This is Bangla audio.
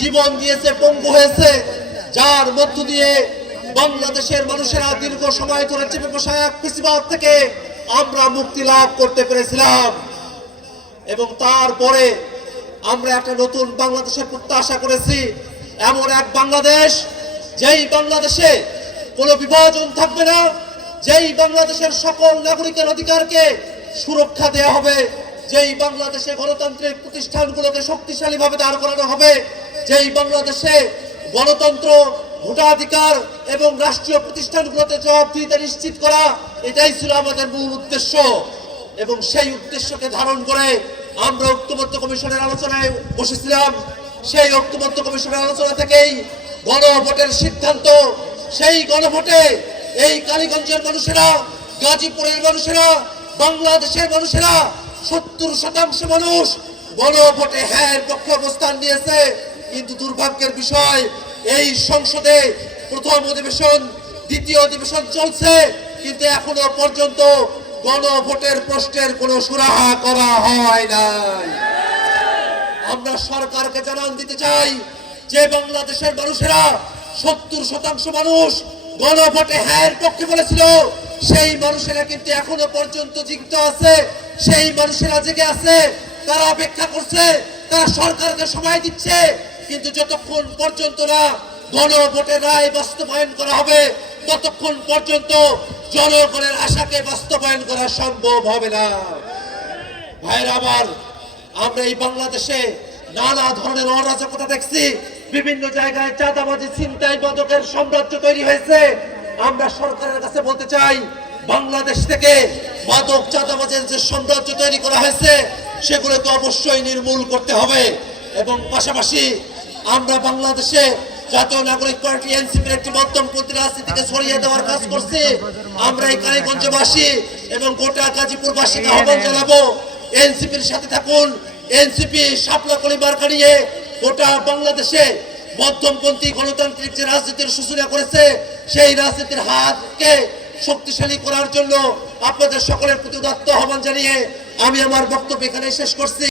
জীবন দিয়েছে, পঙ্গু হয়েছে, যার মধ্য দিয়ে বাংলাদেশের মানুষেরা দীর্ঘ সময় ধরে চেপে বসা এক ফ্যাসিবাদ থেকে আমরা মুক্তি লাভ করতে পেরেছিলাম। এবং তারপরে আমরা একটা নতুন বাংলাদেশের প্রত্যাশা করেছি, এমন এক বাংলাদেশ যেই বাংলাদেশে কোনো বিভাজন থাকবে না, যেই বাংলাদেশের সকল নাগরিকের অধিকারকে সুরক্ষা দেওয়া হবে, যেই বাংলাদেশে গণতান্ত্রিক প্রতিষ্ঠানগুলোকে শক্তিশালীভাবে দাঁড় করানো হবে, যেই বাংলাদেশে গণতন্ত্র, ভোটাধিকার এবং রাষ্ট্রীয় প্রতিষ্ঠানগুলোতে জবাবদিহিতা নিশ্চিত করা, এটাই ছিল আমাদের মূল উদ্দেশ্য। এবং সেই উদ্দেশ্যকে ধারণ করে আমরা ঐক্যবদ্ধ কমিশনের আলোচনায় বসেছিলাম। সেই ঐক্যবদ্ধ কমিশনের আলোচনা থেকেই গণভোটের সিদ্ধান্ত। সেই গণভোটে এই কালীগঞ্জের মানুষেরা, গাজীপুরের মানুষেরা, বাংলাদেশের মানুষেরা 70% মানুষ গণভোটে হ্যাঁ পক্ষে অবস্থান নিয়েছে। কিন্তু দুর্ভাগ্যের বিষয়, এই সংসদে প্রথম অধিবেশন, দ্বিতীয় অধিবেশন চলছে, কিন্তু এখনো পর্যন্ত গণভোটের প্রশ্নের কোনো সুরাহা করা হয় নাই। আমরা সরকারকে জানান দিতে চাই যে বাংলাদেশের মানুষেরা 70% মানুষ গণভোটে হ্যাঁ পক্ষে বলেছিল, সেই মানুষেরা কিন্তু এখনো পর্যন্ত জীবিত আছে, সেই মানুষেরা জেগে আছে, তারা অপেক্ষা করছে, তারা সরকারকে সময় দিচ্ছে। কিন্তু যতক্ষণ পর্যন্ত না গণভোটের রায় বাস্তবায়ন করা হবে, ততক্ষণ পর্যন্ত জনগণের আশাকে বাস্তবায়ন করা সম্ভব হবে না। ভাইরা আমার, আমরা এই বাংলাদেশে নানা ধরনের অরাজকতা দেখছি, বিভিন্ন জায়গায় চাঁদাবাজি, ছিনতাই, মাদকের সাম্রাজ্য তৈরি হয়েছে। আমরা সরকারের কাছে বলতে চাই, বাংলাদেশ থেকে মাদক, চাঁদাবাজের যে সাম্রাজ্য তৈরি করা হয়েছে, সেগুলোকে অবশ্যই নির্মূল করতে হবে। এবং পাশাপাশি আমরা বাংলাদেশে জাতীয় নাগরিক পার্টি এনসিপির একটি মধ্যমপন্থী রাজনীতিকে ছড়িয়ে দেওয়ার কাজ করছি। আমরা এই কালীগঞ্জবাসী এবং গোটা গাজীপুরবাসীকে আহ্বান জানাবো, এনসিপির সাথে থাকুন। এনসিপি শাপলা কলি মার্কা নিয়ে গোটা বাংলাদেশে মধ্যমপন্থী গণতান্ত্রিক যে রাজনীতির সূচনা করেছে, সেই রাজনীতির হাতকে শক্তিশালী করার জন্য আপনাদের সকলের প্রতি উদাত্ত আহ্বান জানিয়ে আমি আমার বক্তব্য এখানে শেষ করছি।